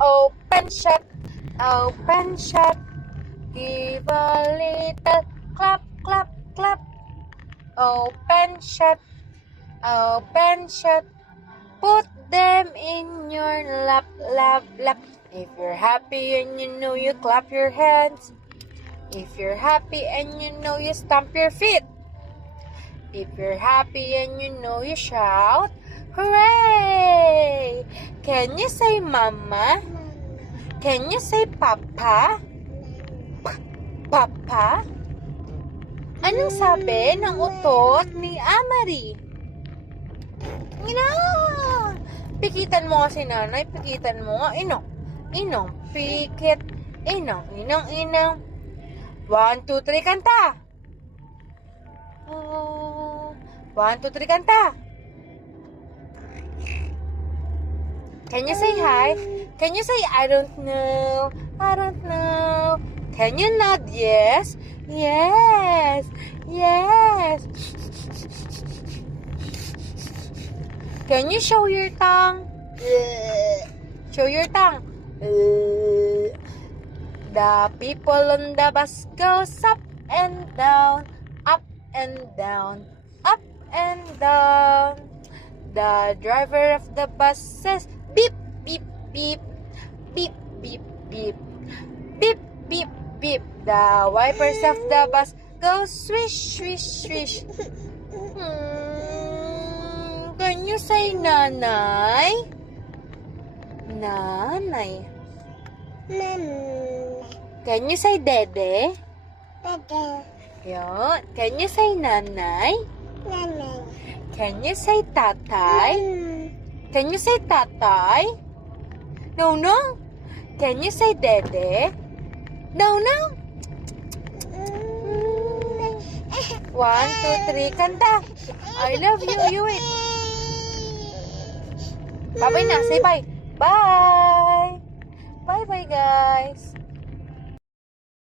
open, shut, open, shut. Give a little clap, clap, clap. Open, shut, open, shut. Put them in your lap, lap, lap. If you're happy and you know you clap your hands. If you're happy and you know you stomp your feet. If you're happy and you know you shout, hooray! Can you say mama? Can you say papa? Papa? Anong sabi ng utot ni Amari? Pikitan mo nga si nanay, pikitan mo nga. Inong, pikit. Inong. 1, 2, 3, kanta. 1, 2, 3, kanta. Can you say hi? Can you say I don't know? I don't know. Can you nod yes? Yes. Yes. Can you show your tongue? Show your tongue. The people on the bus goes up and down, up and down, up and down. The driver of the bus says beep, beep, beep, beep, beep, beep, beep, beep, beep. The wipers of the bus go swish, swish, swish. Can you say nanay? Nanay. Can you say dede? Dede. Yun. Can you say nanay? Nanay. Can you say tatay? Can you say tatay? No. Can you say dede? No. 1, 2, 3, kanta. I love you. You wait. Bye-bye na. Say bye. Bye. Bye-bye, guys.